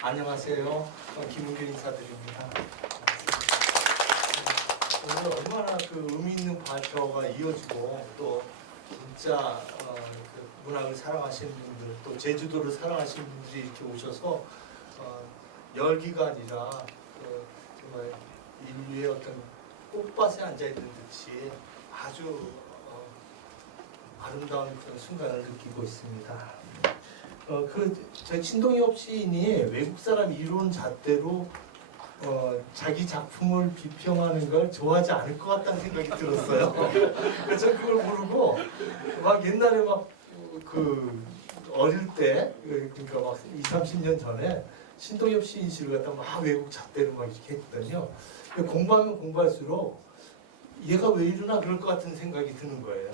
안녕하세요. 김은규 인사드립니다. 오늘 얼마나 그 의미 있는 발표가 이어지고 또 진짜 그 문학을 사랑하시는 분들 또 제주도를 사랑하시는 분들이 이렇게 오셔서 열기가 아니라 정말 인류의 어떤 꽃밭에 앉아있는 듯이 아주 아름다운 그런 순간을 느끼고 있습니다. 저희 신동엽 시인이 외국 사람 이론 잣대로 자기 작품을 비평하는 걸 좋아하지 않을 것 같다는 생각이 들었어요. 그래서 그걸 모르고 막 옛날에 막 그 어릴 때 그러니까 막 20, 30년 전에 신동엽 시인 시를 갖다 막 외국 잣대로 막 이렇게 했거든요. 공부하면 공부할수록 얘가 왜 이러나 그럴 것 같은 생각이 드는 거예요.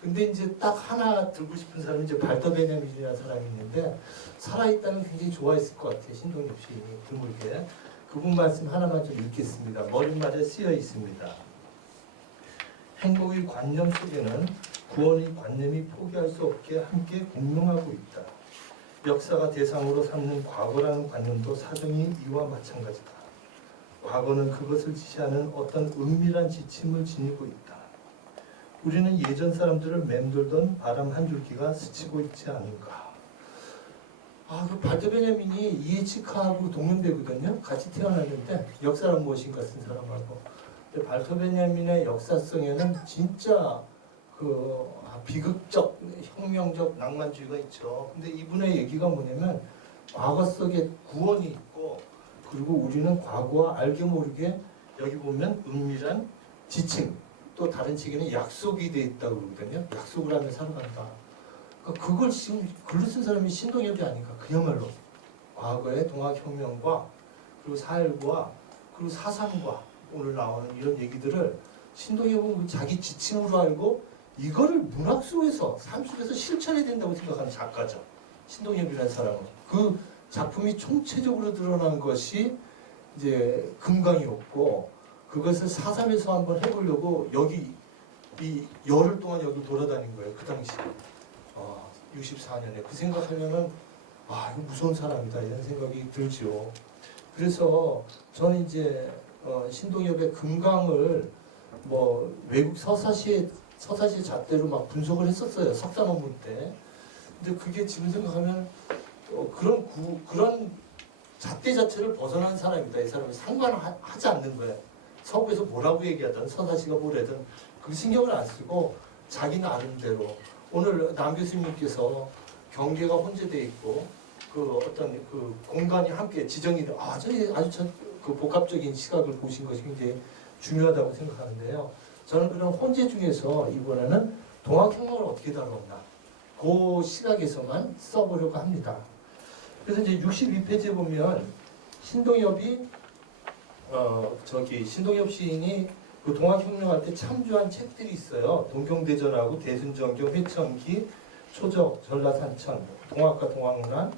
근데 이제 딱 하나 들고 싶은 사람이 이제 발더 베냐민이라는 사람이 있는데 살아있다는 굉장히 좋아했을 것 같아요. 신동엽 시인이 드물게. 그분 말씀 하나만 좀 읽겠습니다. 머릿말에 쓰여 있습니다. 행복의 관념 속에는 구원의 관념이 포기할 수 없게 함께 공명하고 있다. 역사가 대상으로 삼는 과거라는 관념도 사정이 이와 마찬가지다. 과거는 그것을 지시하는 어떤 은밀한 지침을 지니고 있다. 우리는 예전 사람들을 맴돌던 바람 한 줄기가 스치고 있지 않은가. 그 발더 베냐민이 이에치카하고 동년배거든요. 같이 태어났는데 역사란 무엇인가 쓴 사람하고. 근데 발더 베냐민의 역사성에는 진짜 비극적, 혁명적 낭만주의가 있죠. 근데 이분의 얘기가 뭐냐면 과거 속에 구원이 있고 그리고 우리는 과거와 알게 모르게 여기 보면 은밀한 지침 또 다른 책에는 약속이 돼 있다고 그러거든요. 약속을 하며 살아간다. 그걸 지금 글로 쓴 사람이 신동엽이 아닌가. 그야말로 과거의 동학혁명과 그리고 4.19와 그리고 4.3과 오늘 나오는 이런 얘기들을 신동엽은 자기 지침으로 알고 이거를 문학 속에서 삶 속에서 실천해야 된다고 생각하는 작가죠. 신동엽이라는 사람은 그 작품이 총체적으로 드러난 것이 이제 금강이었고 그것을 4.3에서 한번 해보려고 여기 이 열흘 동안 여기 돌아다닌 거예요. 그 당시 64년에 그 생각하면은 이거 무서운 사람이다 이런 생각이 들죠. 그래서 저는 이제 신동엽의 금강을 뭐 외국 서사시의 잣대로 막 분석을 했었어요. 석사 논문 때. 근데 그게 지금 생각하면 그런 잣대 자체를 벗어난 사람이다. 이 사람이 상관하지 않는 거예요. 서구에서 뭐라고 얘기하든 서사시가 뭐래든 그 신경을 안 쓰고 자기 나름대로 오늘 남 교수님께서 경계가 혼재되어 있고 그 어떤 그 공간이 함께 지정이 돼 아주 그 복합적인 시각을 보신 것이 굉장히 중요하다고 생각하는데요. 저는 그런 혼재 중에서 이번에는 동학혁명을 어떻게 다뤘나 그 시각에서만 써보려고 합니다. 그래서 이제 62페이지에 보면 신동엽이 신동엽 시인이 그 동학혁명할 때 참조한 책들이 있어요. 동경대전하고 대순정경, 회천기, 초적, 전라산천, 동학과 동학란,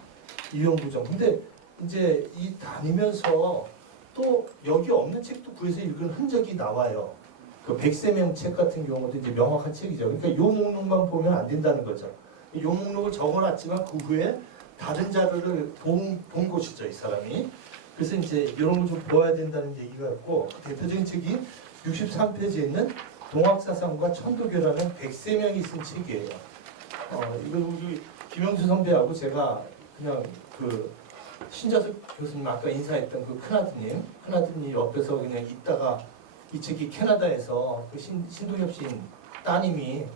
이용부정. 근데 이제 이 다니면서 또 여기 없는 책도 구해서 읽은 흔적이 나와요. 그 백세명 책 같은 경우도 이제 명확한 책이죠. 그러니까 요 목록만 보면 안 된다는 거죠. 요 목록을 적어놨지만 그 후에 다른 자료를 본 것이죠, 이 사람이. 그래서 이제 이런 걸 좀 보아야 된다는 얘기가 있고 그 대표적인 책이 63페이지에 있는 동학사상과 천도교라는 백세명이 쓴 책이에요. 이걸 우리 김영수 선배하고 제가 그냥 그 신자숙 교수님 아까 인사했던 그 큰아드님 옆에서 그냥 있다가 이 책이 캐나다에서 그 신동엽 시인 따님이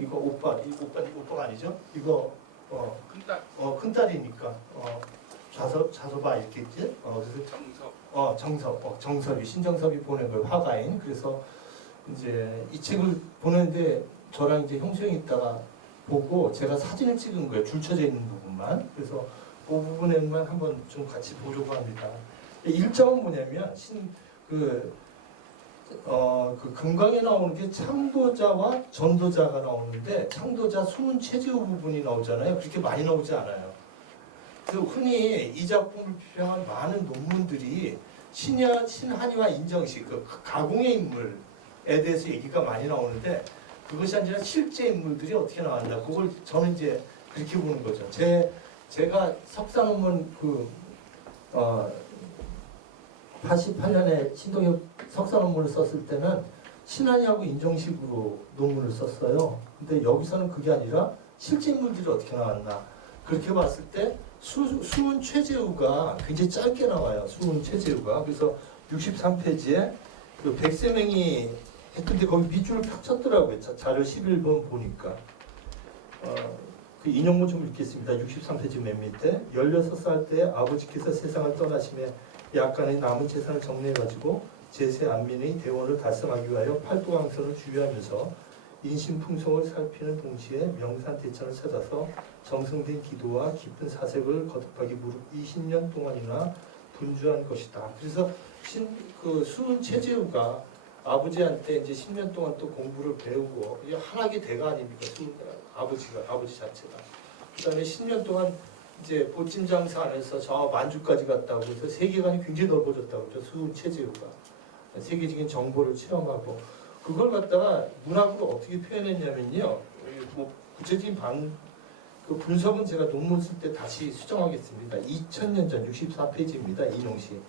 이거 오빠가 아니죠? 이거 큰딸. 큰딸이니까 좌서봐 이렇게 있지? 그래서 정섭이 신정섭이 보낸 걸 화가인. 그래서 이제 이 책을 보는데 저랑 이제 형수형이 있다가 보고 제가 사진을 찍은 거예요. 줄쳐져 있는 부분만. 그래서 그 부분에만 한번 좀 같이 보려고 합니다. 일정은 뭐냐면 그 금강에 나오는 게 창도자와 전도자가 나오는데 창도자 숨은 최재우 부분이 나오잖아요. 그렇게 많이 나오지 않아요. 그래서 흔히 이 작품을 비평한 많은 논문들이 신한이와 인정식, 그 가공의 인물에 대해서 얘기가 많이 나오는데 그것이 아니라 실제 인물들이 어떻게 나왔나 그걸 저는 이제 그렇게 보는 거죠. 제가 석사 논문 88년에 신동엽 석사 논문을 썼을 때는 신한이하고 인정식으로 논문을 썼어요. 근데 여기서는 그게 아니라 실제 인물들이 어떻게 나왔나. 그렇게 봤을 때 수은 최재우가 굉장히 짧게 나와요. 수은 최재우가. 그래서 63페이지에 그 백세명이 했던데 거기 밑줄을 펼쳤더라고요. 자료 11번 보니까. 그 인용문 좀 읽겠습니다. 63페이지 맨 밑에 16살 때 아버지께서 세상을 떠나심에 약간의 남은 재산을 정리해가지고 제세 안민의 대원을 달성하기 위하여 팔도강선을 주유하면서 인신풍속을 살피는 동시에 명산대천을 찾아서 정성된 기도와 깊은 사색을 거듭하기 무릅 20년 동안이나 분주한 것이다. 그래서 수은 최재우가 아버지한테 이제 10년 동안 또 공부를 배우고 이게 한학의 대가 아닙니까? 아버지 자체가. 그다음에 10년 동안 이제 보찜 장사 안에서 저 만주까지 갔다고 해서 세계관이 굉장히 넓어졌다고 그죠? 수은 최재우가 세계적인 정보를 체험하고 그걸 갖다가 문학으로 어떻게 표현했냐면요. 뭐 구체적인 그 분석은 제가 논문 쓸 때 다시 수정하겠습니다. 2000년 전 64페이지입니다. 이농시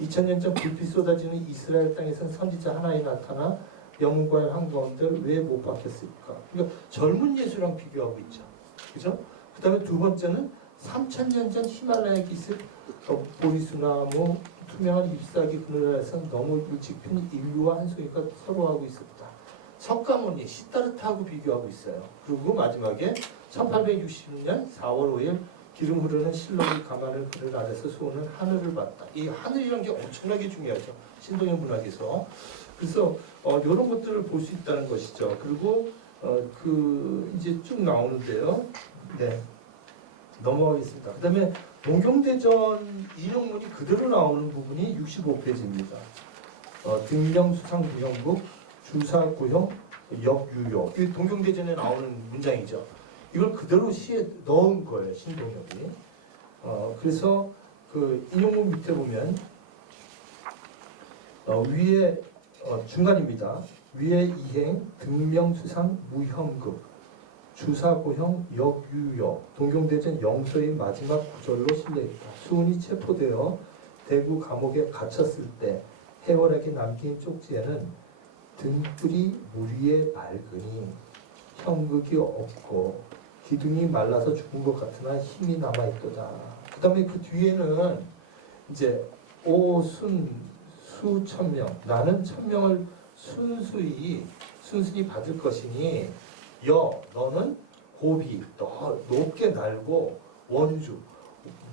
2000년 전 불빛 쏟아지는 이스라엘 땅에선 선지자 하나에 나타나 영웅과의 한가운데를 왜 못 박혔을까? 그러니까 젊은 예수랑 비교하고 있죠. 그죠? 그 다음에 두 번째는 3000년 전 히말라야 기슭 보리수나무 투명한 잎사귀 그늘에서 너무 일찍 핀 인류와 한 송이가 서로 하고 있었다. 석가모니 시타르타하고 비교하고 있어요. 그리고 마지막에 1860년 4월 5일 기름 흐르는 실록이 가마를 그늘 아래서 쏘는 하늘을 봤다. 이 하늘이라는 게 엄청나게 중요하죠. 신동엽 문학에서. 그래서 이런 것들을 볼 수 있다는 것이죠. 그리고 이제 쭉 나오는데요. 네. 넘어가겠습니다. 그 다음에 동경대전 인용문이 그대로 나오는 부분이 65페이지입니다. 등명수상구형국 주사구형 역유효. 이 동경대전에 나오는 문장이죠. 이걸 그대로 시에 넣은 거예요. 신동엽이. 그래서 그 인용문 밑에 보면 위에 중간입니다. 위에 이행 등명수상 무형급 주사고형 역유여 동경대전 영서의 마지막 구절로 실려있다. 수은이 체포되어 대구 감옥에 갇혔을 때 해월하게 남긴 쪽지에는 등불이 물 위에 밝으니 형극이 없고 기둥이 말라서 죽은 것 같으나 힘이 남아있도다. 그 다음에 그 뒤에는 이제 오순 수천명 나는 천명을 순순히 받을 것이니 너는 고비 너 높게 날고 원주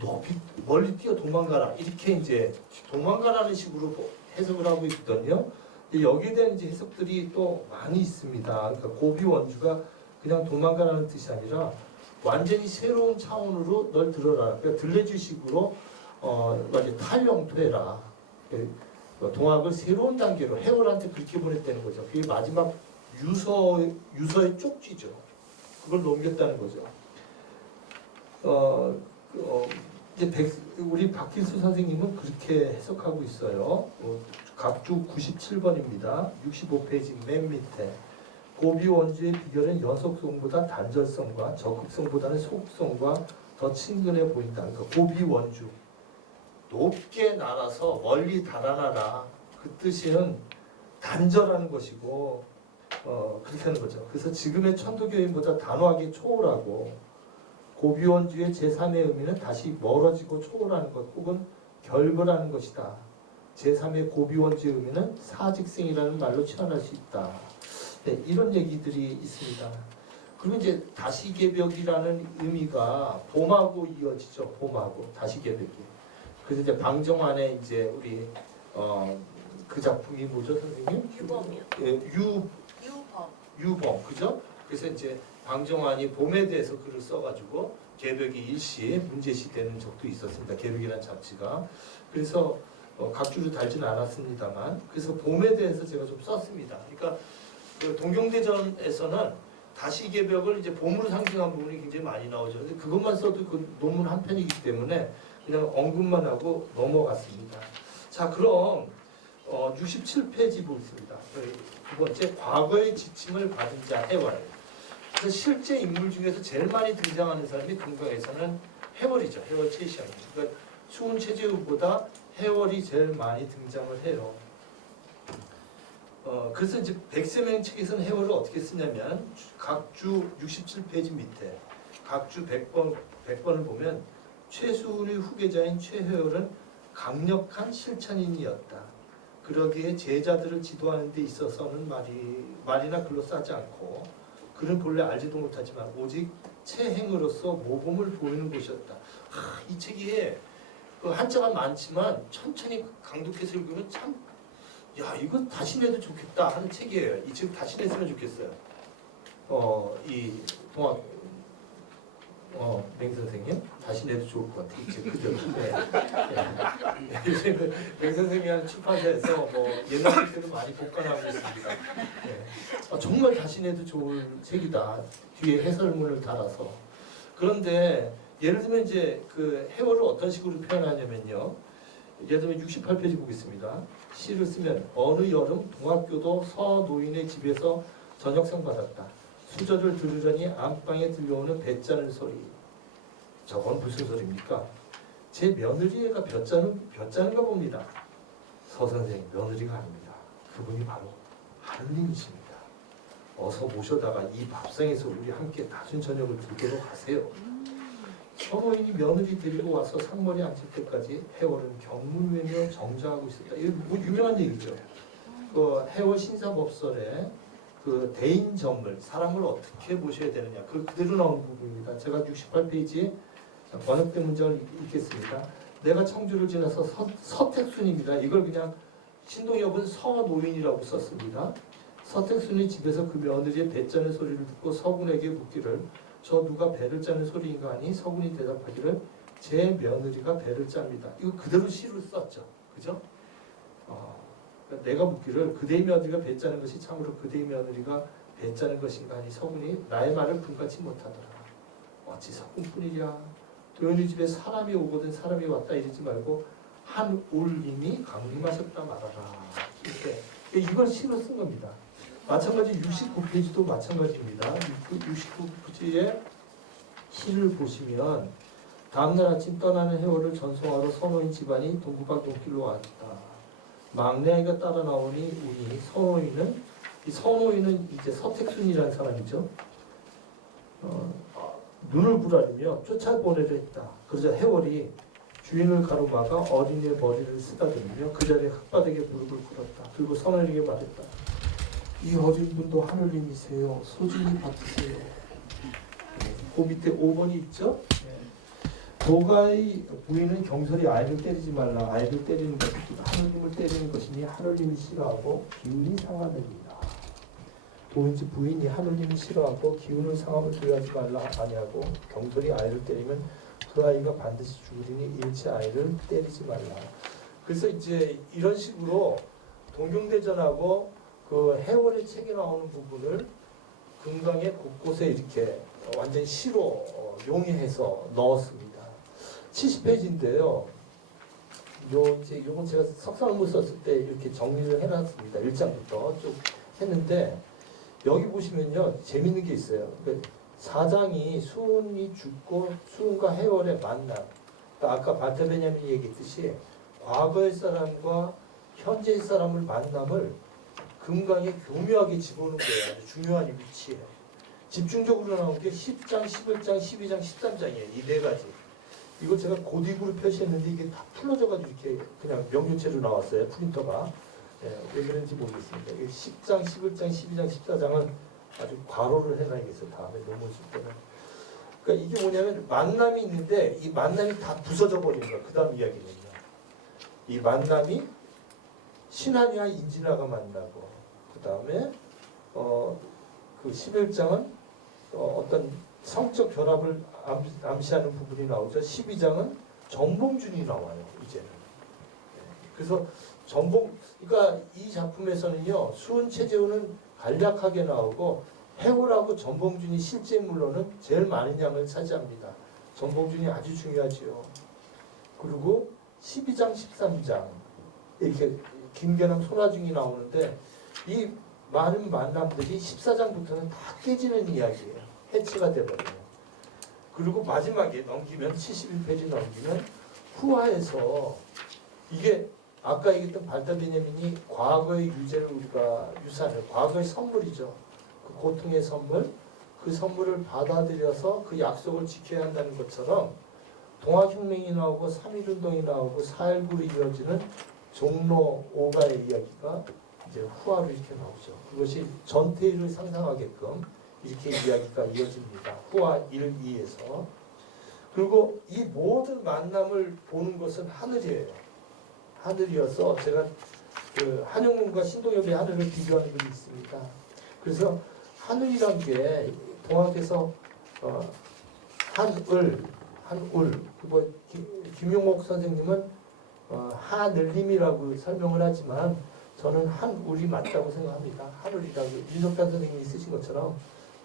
높이 멀리 뛰어 도망가라 이렇게 이제 도망가라는 식으로 해석을 하고 있거든요. 여기에 대한 이제 해석들이 또 많이 있습니다. 그러니까 고비 원주가 그냥 도망가라는 뜻이 아니라 완전히 새로운 차원으로 널 들어라. 그러니까 들레주식으로 완전 탈영토해라. 동학을 새로운 단계로 해월한테 그렇게 보냈다는 거죠. 그게 마지막 유서의 쪽지죠. 그걸 넘겼다는 거죠. 이제 우리 박필수 선생님은 그렇게 해석하고 있어요. 각주 97번입니다. 65페이지 맨 밑에 고비 원주의 비결은 연속성보다 단절성과 적극성보다는 소극성과 더 친근해 보인다. 그러니까 고비 원주 높게 날아서 멀리 달아나라. 그 뜻은 단절하는 것이고 그렇게 하는 거죠. 그래서 지금의 천도교인보다 단호하게 초월하고 고비원주의 제3의 의미는 다시 멀어지고 초월하는 것 혹은 결별하는 것이다. 제3의 고비원주의 의미는 사직생이라는 말로 표현할 수 있다. 네, 이런 얘기들이 있습니다. 그리고 이제 다시개벽이라는 의미가 봄하고 이어지죠. 봄하고 다시개벽이. 그래서 이제 방정환의 이제 우리 그 작품이 뭐죠, 선생님? 유범이요. 예, 유범. 유범, 그죠? 그래서 이제 방정환이 봄에 대해서 글을 써가지고 개벽이 일시에 문제시되는 적도 있었습니다. 개벽이라는 잡지가. 그래서 각주를 달지는 않았습니다만, 그래서 봄에 대해서 제가 좀 썼습니다. 그러니까 그 동경대전에서는 다시개벽을 이제 봄으로 상징한 부분이 굉장히 많이 나오죠. 근데 그것만 써도 그 논문 한 편이기 때문에 그냥 언급만 하고 넘어갔습니다. 자, 그럼 67페이지 보겠습니다. 두 번째, 과거의 지침을 받은 자 해월. 그래서 실제 인물 중에서 제일 많이 등장하는 사람이 금강에서는 해월이죠. 해월 최시환. 그러니까 수은 최재우보다 해월이 제일 많이 등장을 해요. 그래서 이제 백세명책에서는 해월을 어떻게 쓰냐면 각주 67페이지 밑에 각주 100번을 보면 최수은의 후계자인 최해월은 강력한 실천인이었다. 그러기에 제자들을 지도하는 데 있어서는 말이나 글로 싸지 않고 그는 본래 알지도 못하지만 오직 체행으로서 모범을 보이는 곳이었다. 이 책이 그 한자가 많지만 천천히 강독해서 읽으면 참 이거 다시 내도 좋겠다 하는 책이에요. 이 책 다시 냈으면 좋겠어요. 이 동학 맹 선생님 다시 내도 좋을 것 같아요. 이 책 그대로. 요즘 맹 선생님이 하는 출판사에서 뭐 옛날 책들을 많이 복간하고 있습니다. 정말 다시 내도 좋을 책이다. 뒤에 해설문을 달아서. 그런데 예를 들면 이제 그 해월을 어떤 식으로 표현하냐면요. 예를 들면 68페이지 보겠습니다. 시를 쓰면 어느 여름 동학교도 서노인의 집에서 저녁상 받았다. 수저를 들으려니 안방에 들려오는 배 짜는 소리. 저건 무슨 소리입니까? 제 며느리가 벼 짜는가 봅니다. 서선생 며느리가 아닙니다. 그분이 바로 하느님이십니다. 어서 모셔다가 이 밥상에서 우리 함께 낮은 저녁을 들도록 하세요. 서노인이 며느리 데리고 와서 상머리에 앉을 때까지 해월은 경문외며 정자하고 있었다. 이거 뭐 유명한 얘기죠. 그 해월 신사법설에 그 대인 전물, 사람을 어떻게 모셔야 되느냐, 그 그대로 나오는 부분입니다. 제가 68페이지에 번역된 문장을 읽겠습니다. 내가 청주를 지나서 서택순입니다. 이걸 그냥 신동엽은 서노인이라고 썼습니다. 서택순이 집에서 그 며느리의 배 짜는 소리를 듣고 서군에게 묻기를 저 누가 배를 짜는 소리인가 하니 서군이 대답하기를 제 며느리가 배를 짭니다. 이거 그대로 시로 썼죠. 그죠? 내가 묻기를 그대의 며느리가 배 짜는 것이 참으로 그대의 며느리가 배 짜는 것인가 하니 서군이 나의 말을 분간치 못하더라. 어찌 서군뿐이랴. 도연이 집에 사람이 오거든 사람이 왔다 이러지 말고 한 올님이 강림하셨다 말하라. 이렇게 이걸 시로 쓴 겁니다. 마찬가지 69페이지도 마찬가지입니다. 69페이지에 시를 보시면 다음날 아침 떠나는 해월을 전송하러 서노인 집안이 동구박 동길로 왔다. 막내 아이가 따라 나오니 우니 서노인은 이제 서택순이라는 사람이죠. 눈을 부라리며 쫓아보내려 했다. 그러자 해월이 주인을 가로막아 어린이의 머리를 쓰다듬으며 그 자리에 흙바닥에 무릎을 꿇었다. 그리고 서노인에게 말했다. 이 어린 분도 하늘님이세요. 소중히 받으세요. 그 밑에 5번이 있죠. 도가의 부인은 경솔히 아이를 때리지 말라. 아이를 때리는 것이 하느님을 때리는 것이니 하느님이 싫어하고 기운이 상하느니라. 도인지 부인이 하느님을 싫어하고 기운을 상함을 두려워하지 말라 아니하고 경솔히 아이를 때리면 그 아이가 반드시 죽으리니 일체 아이를 때리지 말라. 그래서 이제 이런 식으로 동경대전하고 그 해월의 책에 나오는 부분을 금강의 곳곳에 이렇게 완전 시로 용해해서 넣었습니다. 70페이지인데요. 요건 제가 석사논문 썼을 때 이렇게 정리를 해놨습니다. 1장부터 쭉 했는데 여기 보시면요 재밌는 게 있어요. 그러니까 사장이 수은이 죽고 수은과 해월의 만남. 그러니까 아까 바테베냐민이 얘기했듯이 과거의 사람과 현재의 사람을 만남을 금강에 교묘하게 집어넣은 거예요. 아주 중요한 위치에. 집중적으로 나온 게 10장, 11장, 12장, 13장이에요. 이 네 가지. 이걸 제가 고딕으로 표시했는데 이게 다 풀어져가지고 이렇게 그냥 명료체로 나왔어요. 프린터가. 왜 그런지 모르겠습니다. 10장, 11장, 12장, 14장은 아주 괄호를 해놔야겠어요. 다음에 넘어질 때는. 그러니까 이게 뭐냐면 만남이 있는데 이 만남이 다 부서져 버리는 거예요. 그 다음 이야기는요. 이 만남이 신한이와 인진아가 만나고 그 다음에 그 11장은 어떤 성적 결합을 암시하는 부분이 나오죠. 12장은 정봉준이 나와요. 이제는. 그래서 그러니까 이 작품에서는요. 수은 최재우는 간략하게 나오고 해월하고 전봉준이 실제 인물로는 제일 많은 양을 차지합니다. 전봉준이 아주 중요하지요. 그리고 12장, 13장 이렇게 김계남, 손아중이 나오는데 이 많은 만남들이 14장부터는 다 깨지는 이야기예요. 해체가 돼버려요. 그리고 마지막에 넘기면 71페이지 넘기면 후화에서 이게 아까 얘기했던 발달 베냐민이 과거의 유죄를 우리가 유산을 과거의 선물이죠. 그 고통의 선물, 그 선물을 받아들여서 그 약속을 지켜야 한다는 것처럼 동학혁명이 나오고 3.1운동이 나오고 4.19로 이어지는 종로 5가의 이야기가 이제 후화로 이렇게 나오죠. 그것이 전태일을 상상하게끔 이렇게 이야기가 이어집니다. 후화 1, 2에서. 그리고 이 모든 만남을 보는 것은 하늘이에요. 하늘이어서 제가 그 한영문과 신동엽의 하늘을 비교하는 글이 있습니다. 그래서 하늘이란 게 동학에서 한울, 뭐 김용옥 선생님은 하늘림이라고 설명을 하지만 저는 한울이 맞다고 생각합니다. 하늘이라고 윤석단 선생님이 쓰신 것처럼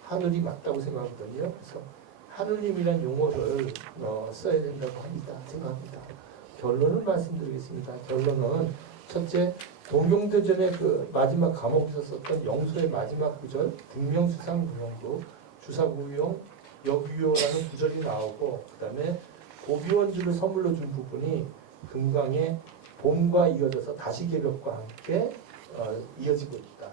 하늘이 맞다고 생각하거든요. 그래서 하늘림이라는 용어를 써야 된다고 생각합니다. 결론을 말씀드리겠습니다. 결론은 첫째, 동경대전의 그 마지막 감옥에서 썼던 영소의 마지막 구절 등명수상무용도 주사구용 여규요라는 구절이 나오고 그 다음에 고비원주를 선물로 준 부분이 금강의 봄과 이어져서 다시개벽과 함께 이어지고 있다.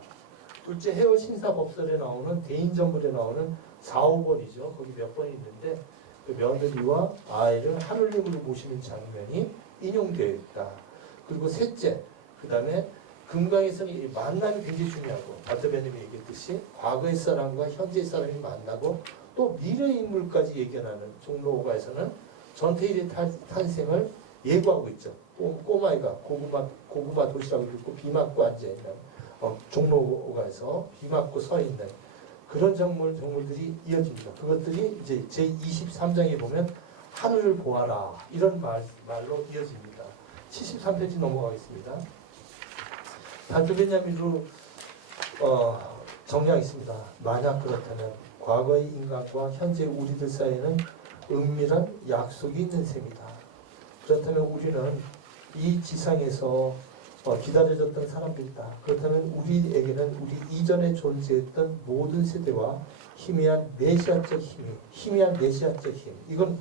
둘째, 해월 신사법설에 나오는 대인전물에 나오는 4, 5번이죠. 거기 몇 번이 있는데 그 며느리와 아이를 하늘림으로 모시는 장면이 인용되어 있다. 그리고 셋째, 그 다음에 금강에서는 이 만남이 굉장히 중요하고 바트베님이 얘기했듯이 과거의 사람과 현재의 사람이 만나고 또 미래의 인물까지 얘기하는 종로 5가에서는 전태일의 탄생을 예고하고 있죠. 꼬마이가 고구마 도시락을 들고 비 맞고 앉아있는 종로 5가에서 비 맞고 서 있는 그런 정물들이 이어집니다. 그것들이 이제 제23장에 보면 하늘을 보아라 이런 말로 이어집니다. 73페이지 넘어가겠습니다. 발트베냐민으로 정리하겠습니다. 만약 그렇다면 과거의 인간과 현재 우리들 사이에는 은밀한 약속이 있는 셈이다. 그렇다면 우리는 이 지상에서 기다려졌던 사람들이다. 그렇다면 우리에게는 우리 이전에 존재했던 모든 세대와 희미한 메시아적 힘. 이건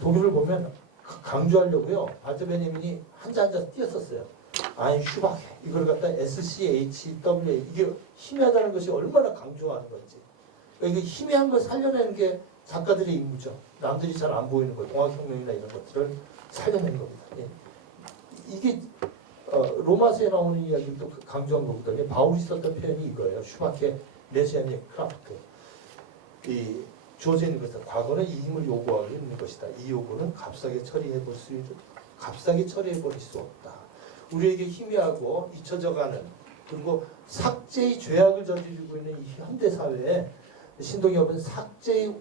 독일을 보면 강조하려고요. 발트베냐민이 한자 띄었었어요. 아인 슈바케 이걸 갖다 SCHWA 이게 희미하다는 것이 얼마나 강조하는 건지. 그러니까 이게 희미한 걸 살려내는 게 작가들의 임무죠. 남들이 잘 안 보이는 것, 동학혁명이나 이런 것들을 살려낸 겁니다. 예. 이게 로마서에 나오는 이야기를 또 강조한 거거든요. 바울이 썼던 표현이 이거예요. 슈바케 메시아닉 크라프트. 이 주어져 있는 것은 과거는 이 힘을 요구하고 있는 것이다. 이 요구는 값싸게 처리해버릴 수 없다. 우리에게 희미하고 잊혀져가는 그리고 삭제의 죄악을 저지르고 있는 이 현대 사회에 신동엽은 삭제의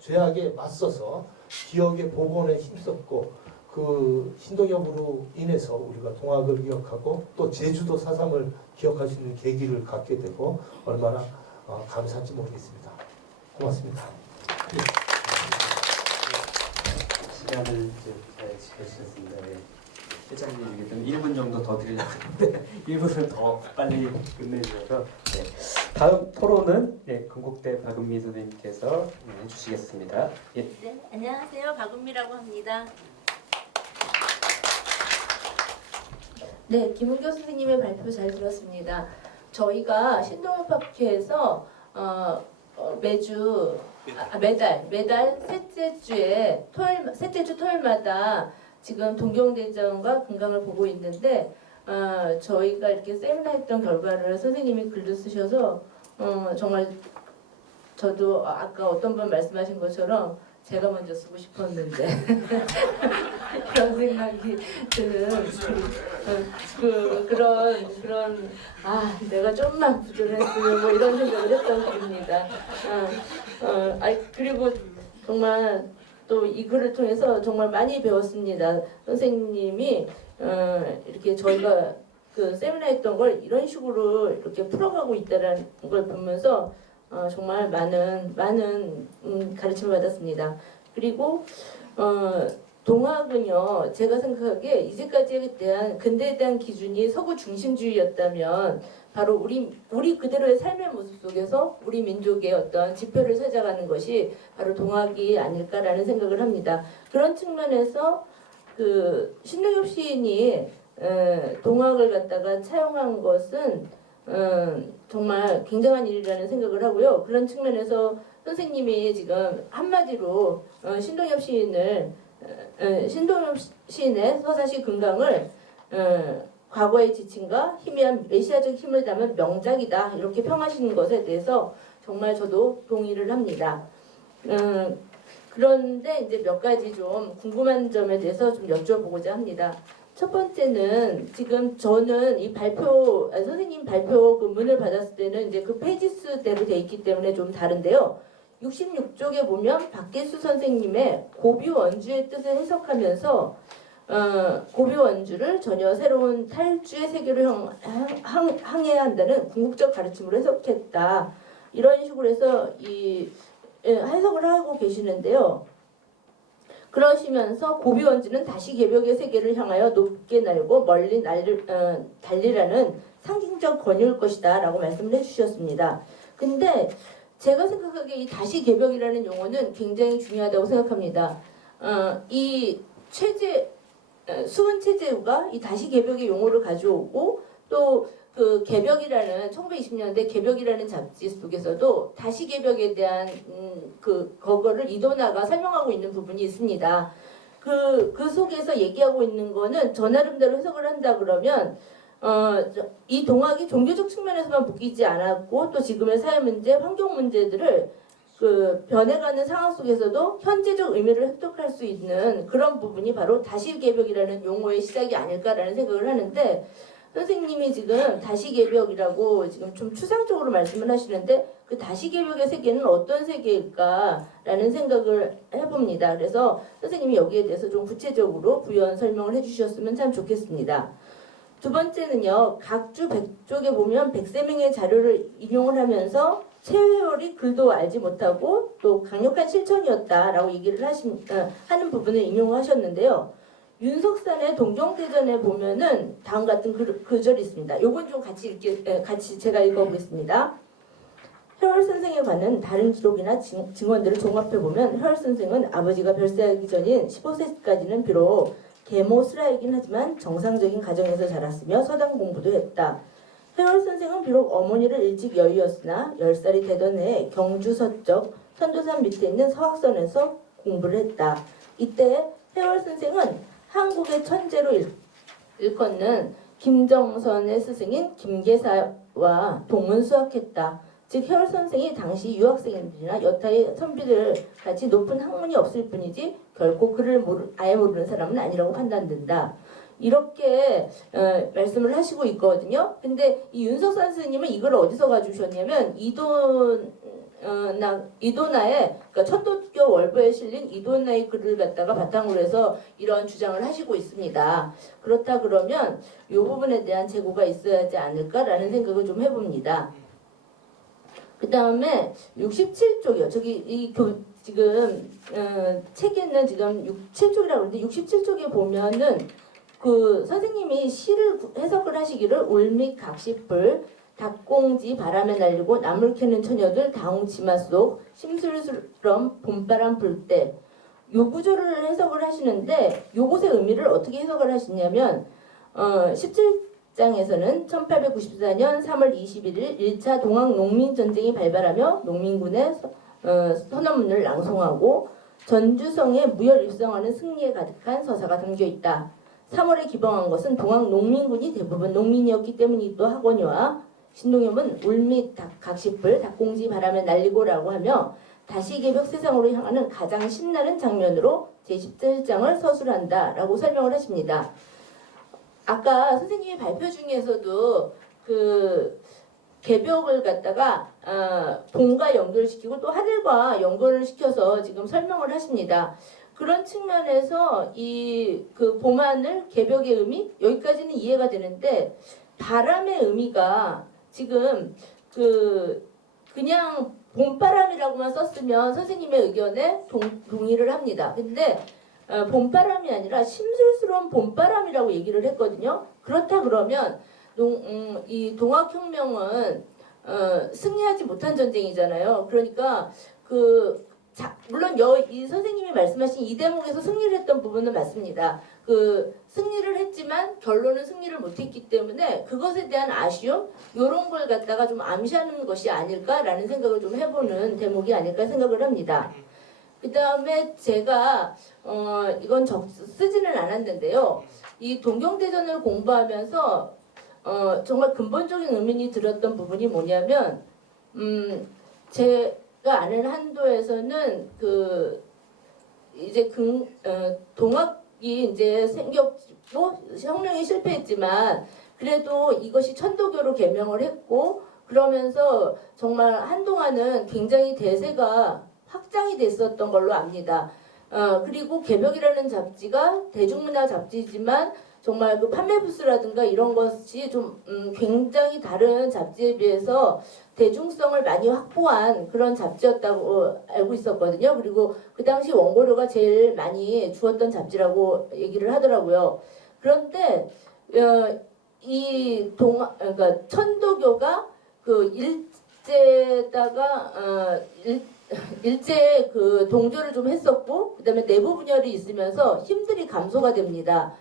죄악에 맞서서 기억의 복원에 힘썼고 그 신동엽으로 인해서 우리가 동학을 기억하고 또 제주도 4.3을 기억할 수 있는 계기를 갖게 되고 얼마나 감사한지 모르겠습니다. 고맙습니다. 시간을 잘 지켜주셨습니다. 회장님 좀 1분 정도 더 드리려고 했는데 1분을 더 빨리 끝내주셔서 다음 토론은 건국대 박은미 선생님께서 해주시겠습니다. 네, 안녕하세요. 박은미라고 합니다. 네, 김은교 선생님의 발표 잘 들었습니다. 저희가 신동엽학회에서 매달 셋째 주 토요일마다 지금 동경대전과 금강을 보고 있는데 저희가 이렇게 세미나 했던 결과를 선생님이 글도 쓰셔서 정말 저도 아까 어떤 분 말씀하신 것처럼 제가 먼저 쓰고 싶었는데 그런 생각이 드는 그런 내가 좀만 부족했으면 뭐 이런 생각을 했던 글입니다. 그리고 정말 또 이 글을 통해서 정말 많이 배웠습니다. 선생님이 이렇게 저희가 그 세미나 했던 걸 이런 식으로 이렇게 풀어가고 있다는 걸 보면서 정말 많은 가르침을 받았습니다. 그리고 동학은요, 제가 생각하기에 이제까지에 대한 근대에 대한 기준이 서구 중심주의였다면 바로 우리 그대로의 삶의 모습 속에서 우리 민족의 어떤 지표를 찾아가는 것이 바로 동학이 아닐까라는 생각을 합니다. 그런 측면에서 신동엽 시인이 동학을 갖다가 차용한 것은 정말 굉장한 일이라는 생각을 하고요. 그런 측면에서 선생님이 지금 한마디로 신동엽 시인의 서사시 금강을 과거의 지침과 희미한 메시아적 힘을 담은 명작이다 이렇게 평하시는 것에 대해서 정말 저도 동의를 합니다. 그런데 이제 몇 가지 좀 궁금한 점에 대해서 좀 여쭤보고자 합니다. 첫 번째는 지금 저는 이 선생님 발표 그 문을 받았을 때는 이제 그 페이지 수대로 돼 있기 때문에 좀 다른데요. 66쪽에 보면 박계수 선생님의 고비 원주의 뜻을 해석하면서 고비 원주를 전혀 새로운 탈주의 세계로 항해야 한다는 궁극적 가르침으로 해석했다. 이런 식으로 해서 해석을 하고 계시는데요. 그러시면서 고비 원주는 다시 개벽의 세계를 향하여 높게 날고 멀리 달리라는 상징적 권유일 것이다 라고 말씀을 해주셨습니다. 근데 제가 생각하기에 이 다시 개벽이라는 용어는 굉장히 중요하다고 생각합니다. 이 수은 최재우가 이 다시 개벽의 용어를 가져오고 또 그 개벽이라는 1920년대 개벽이라는 잡지 속에서도 다시 개벽에 대한 그거를 이도나가 설명하고 있는 부분이 있습니다. 그 속에서 얘기하고 있는 거는 저 나름대로 해석을 한다 그러면 이 동학이 종교적 측면에서만 묶이지 않았고 또 지금의 사회 문제, 환경 문제들을 변해가는 상황 속에서도 현재적 의미를 획득할 수 있는 그런 부분이 바로 다시 개벽이라는 용어의 시작이 아닐까라는 생각을 하는데 선생님이 지금 다시 개벽이라고 지금 좀 추상적으로 말씀을 하시는데 그 다시 개벽의 세계는 어떤 세계일까라는 생각을 해봅니다. 그래서 선생님이 여기에 대해서 좀 구체적으로 부연 설명을 해주셨으면 참 좋겠습니다. 두 번째는요. 각주 100쪽에 보면 100세명의 자료를 인용을 하면서 최회월이 글도 알지 못하고 또 강력한 실천이었다라고 얘기를 하는 부분을 인용하셨는데요. 윤석산의 동경대전에 보면은 다음 같은 구절이 있습니다. 요건 좀 같이 제가 읽어보겠습니다. 해월 선생에 관한 다른 기록이나 증언들을 종합해 보면 해월 선생은 아버지가 별세하기 전인 15세까지는 비록 계모스라이긴 하지만 정상적인 가정에서 자랐으며 서당 공부도 했다. 해월 선생은 비록 어머니를 일찍 여의었으나 10살이 되던 해에 경주 서쪽 선도산 밑에 있는 서학선에서 공부를 했다. 이때 해월 선생은 한국의 천재로 일컫는 김정선의 스승인 김계사와 동문수학했다. 즉 해월 선생이 당시 유학생들이나 여타의 선비들 같이 높은 학문이 없을 뿐이지 결코 그를 아예 모르는 사람은 아니라고 판단된다. 이렇게 말씀을 하시고 있거든요. 근데 이 윤석산 스님은 이걸 어디서 가져오셨냐면 이도나의 그러니까 천도교 월보에 실린 이도나의 글을 갖다가 바탕으로 해서 이런 주장을 하시고 있습니다. 그렇다 그러면 이 부분에 대한 재고가 있어야 하지 않을까라는 생각을 좀 해봅니다. 그 다음에 67쪽이요. 지금 책에는 지금 7쪽이라고 그러는데 67쪽에 보면은 그 선생님이 시를 해석을 하시기를 울밑 각시풀 닭공지 바람에 날리고 나물 캐는 처녀들 다홍치마 속 심술스런 봄바람 불 때 요 구절을 해석을 하시는데 요것의 의미를 어떻게 해석을 하시냐면 17장에서는 1894년 3월 21일 1차 동학 농민전쟁이 발발하며 농민군의 선언문을 낭송하고 전주성에 무혈 입성하는 승리에 가득한 서사가 담겨있다. 3월에 기방한 것은 동학 농민군이 대부분 농민이었기 때문이기도 하거니와 신동엽은 울밑 각시풀 닭공지 바람에 날리고라고 하며 다시 개벽 세상으로 향하는 가장 신나는 장면으로 제17장을 서술한다 라고 설명을 하십니다. 아까 선생님의 발표 중에서도 그 개벽을 갖다가 봄과 연결시키고 또 하늘과 연결을 시켜서 지금 설명을 하십니다. 그런 측면에서 이 그 봄하늘 개벽의 의미 여기까지는 이해가 되는데 바람의 의미가 지금 그냥 봄바람이라고만 썼으면 선생님의 의견에 동의를 합니다. 근데 봄바람이 아니라 심술스러운 봄바람이라고 얘기를 했거든요. 그렇다 그러면 이 동학혁명은 승리하지 못한 전쟁이잖아요. 그러니까 그 물론 이 선생님이 말씀하신 이 대목에서 승리를 했던 부분은 맞습니다. 그 승리를 했지만 결론은 승리를 못했기 때문에 그것에 대한 아쉬움 이런 걸 갖다가 좀 암시하는 것이 아닐까라는 생각을 좀 해보는 대목이 아닐까 생각을 합니다. 그 다음에 제가 이건 쓰지는 않았는데요. 이 동경대전을 공부하면서 정말 근본적인 의문이 들었던 부분이 뭐냐면 제가 아는 한도에서는 그 이제 동학이 이제 생겼고 혁명이 실패했지만 그래도 이것이 천도교로 개명을 했고 그러면서 정말 한동안은 굉장히 대세가 확장이 됐었던 걸로 압니다. 그리고 개벽이라는 잡지가 대중문화 잡지지만 정말 그 판매 부스라든가 이런 것이 좀 굉장히 다른 잡지에 비해서 대중성을 많이 확보한 그런 잡지였다고 알고 있었거든요. 그리고 그 당시 원고료가 제일 많이 주었던 잡지라고 얘기를 하더라고요. 그런데 그러니까 천도교가 그 일제에 그 동조를 좀 했었고 그다음에 내부 분열이 있으면서 힘들이 감소가 됩니다.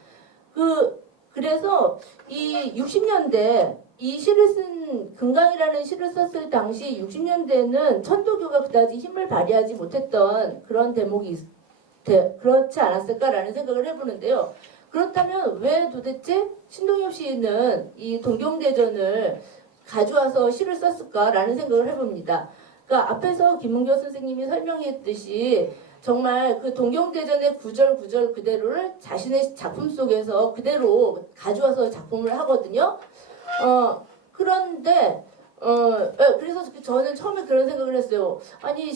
그래서 이 60년대 이 시를 쓴 금강이라는 시를 썼을 당시 60년대에는 천도교가 그다지 힘을 발휘하지 못했던 그런 대목이 그렇지 않았을까라는 생각을 해보는데요. 그렇다면 왜 도대체 신동엽 시인은 이 동경대전을 가져와서 시를 썼을까라는 생각을 해봅니다. 그러니까 앞에서 김은교 선생님이 설명했듯이 정말 그 동경대전의 구절 그대로를 자신의 작품 속에서 그대로 가져와서 작품을 하거든요. 그런데 그래서 저는 처음에 그런 생각을 했어요. 아니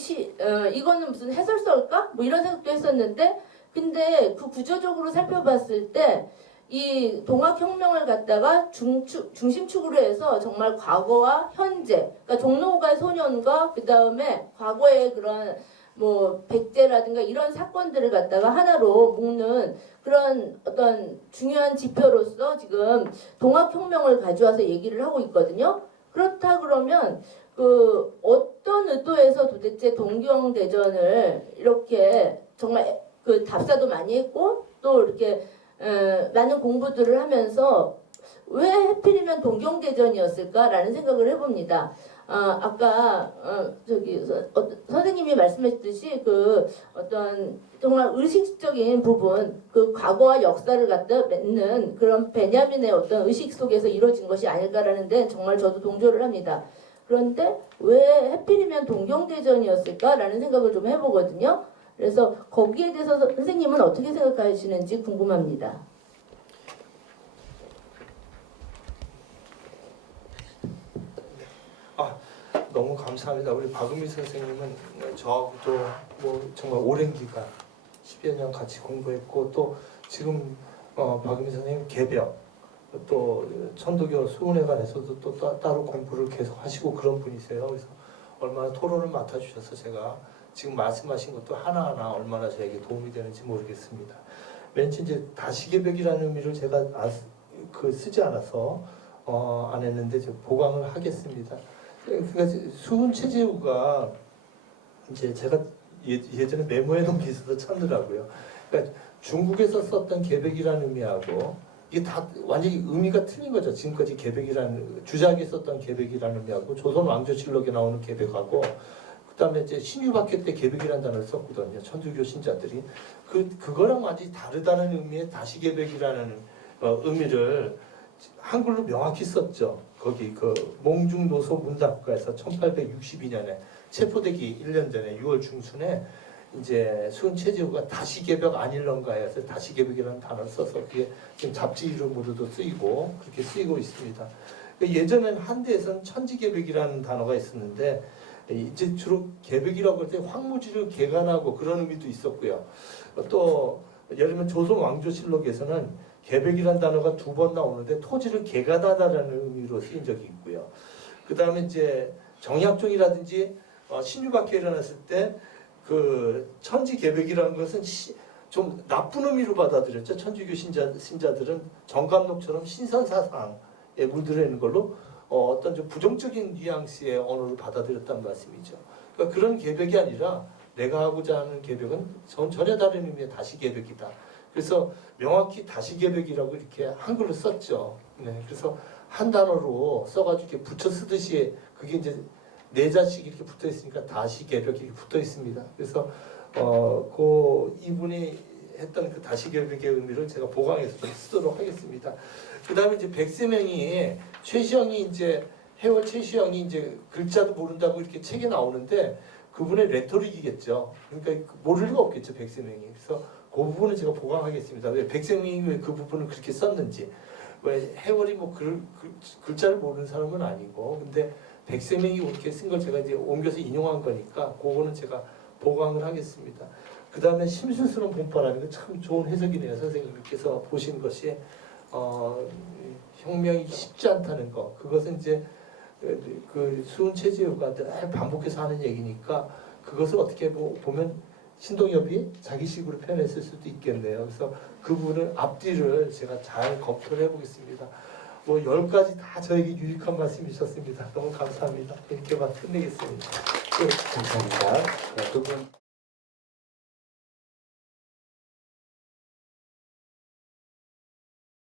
이거는 무슨 해설서일까? 뭐 이런 생각도 했었는데 근데 그 구조적으로 살펴봤을 때 이 동학혁명을 갖다가 중심축으로 해서 정말 과거와 현재, 그러니까 종로가의 소년과 그 다음에 과거의 그런 뭐 백제라든가 이런 사건들을 갖다가 하나로 묶는 그런 어떤 중요한 지표로서 지금 동학혁명을 가져와서 얘기를 하고 있거든요. 그렇다 그러면 그 어떤 의도에서 도대체 동경대전을 이렇게 정말 그 답사도 많이 했고 또 이렇게 많은 공부들을 하면서 왜 하필이면 동경대전이었을까라는 생각을 해봅니다. 아까 선생님이 말씀하셨듯이 그 어떤 정말 의식적인 부분, 그 과거와 역사를 갖다 맺는 그런 베냐민의 어떤 의식 속에서 이루어진 것이 아닐까라는 데는 정말 저도 동조를 합니다. 그런데 왜 하필이면 동경대전이었을까라는 생각을 좀 해보거든요. 그래서 거기에 대해서 선생님은 어떻게 생각하시는지 궁금합니다. 너무 감사합니다. 우리 박은미 선생님은 저하고도 뭐 정말 오랜 기간 10여 년 같이 공부했고 또 지금 박은미 선생님 개벽 또 천도교 수훈회관에서도 또 따로 공부를 계속 하시고 그런 분이세요. 그래서 얼마나 토론을 맡아주셔서 제가 지금 말씀하신 것도 하나하나 얼마나 저에게 도움이 되는지 모르겠습니다. 왠지 이제 다시개벽이라는 의미를 제가 쓰지 않아서 안 했는데 이제 보강을 하겠습니다. 그러니까 수훈 최재우가 이제 제가 예전에 메모해 놓은 기사도 찾느라고요. 그러니까 중국에서 썼던 개벽이라는 의미하고 이게 다 완전히 의미가 틀린 거죠. 지금까지 개벽이라는 주작에 썼던 개벽이라는 의미하고 조선 왕조실록에 나오는 개벽하고 그다음에 이제 신유박해 때 개벽이라는 단어를 썼거든요. 천주교 신자들이 그거랑 완전히 다르다는 의미의 다시개벽이라는 의미를 한글로 명확히 썼죠. 거기 그 몽중노소 문답가에서 1862년에 체포되기 1년 전에 6월 중순에 이제 수훈 최재우가 다시개벽 아닐런가 해서 다시개벽이라는 단어를 써서 그게 지금 잡지 이름으로도 쓰이고 그렇게 쓰이고 있습니다. 예전에는 한대에서는 천지개벽이라는 단어가 있었는데 이제 주로 개벽이라고 할 때 황무지를 개간하고 그런 의미도 있었고요. 또 예를 들면 조선 왕조실록에서는 개벽이라는 단어가 2번 나오는데 토지를 개간하다라는 의미로 쓰인 적이 있고요. 그 다음에 이제 정약종이라든지 신유박해에 일어났을 때 그 천지개벽이라는 것은 좀 나쁜 의미로 받아들였죠. 천주교 신자들은 정감록처럼 신선사상에 물들어 있는 걸로 어떤 좀 부정적인 뉘앙스의 언어를 받아들였다는 말씀이죠. 그러니까 그런 개벽이 아니라 내가 하고자 하는 개벽은 전혀 다른 의미의 다시 개벽이다. 그래서 명확히 다시 개벽이라고 이렇게 한글로 썼죠. 네, 그래서 한 단어로 써가지고 이렇게 붙여 쓰듯이 그게 이제 네 자씩 이렇게 붙어 있으니까 다시 개벽이 이렇게 붙어 있습니다. 그래서 그 이분이 했던 그 다시 개벽의 의미를 제가 보강해서 좀 쓰도록 하겠습니다. 그 다음에 이제 백세명이 최시영이 이제 해월 최시영이 이제 글자도 모른다고 이렇게 책에 나오는데 그분의 레토릭이겠죠. 그러니까 모를 리가 없겠죠, 백세명이. 그래서 그 부분은 제가 보강하겠습니다. 왜 백세명이 왜 그 부분을 그렇게 썼는지. 왜 해월이 뭐 글자를 모르는 사람은 아니고, 근데 백세명이 이렇게 쓴 걸 제가 이제 옮겨서 인용한 거니까 그거는 제가 보강을 하겠습니다. 그 다음에 심술스러운 봄바람이 참 좋은 해석이네요. 선생님께서 보신 것이 혁명이 쉽지 않다는 거. 그것은 이제 그 수은 최재우가 늘 반복해서 하는 얘기니까 그것을 어떻게 보면 신동엽이 자기식으로 표현했을 수도 있겠네요. 그래서 그 부분을 앞뒤를 제가 잘 검토를 해보겠습니다. 뭐 10가지 다 저에게 유익한 말씀이셨습니다. 너무 감사합니다. 이렇게만 끝내겠습니다. 감사합니다. 네, 두 분.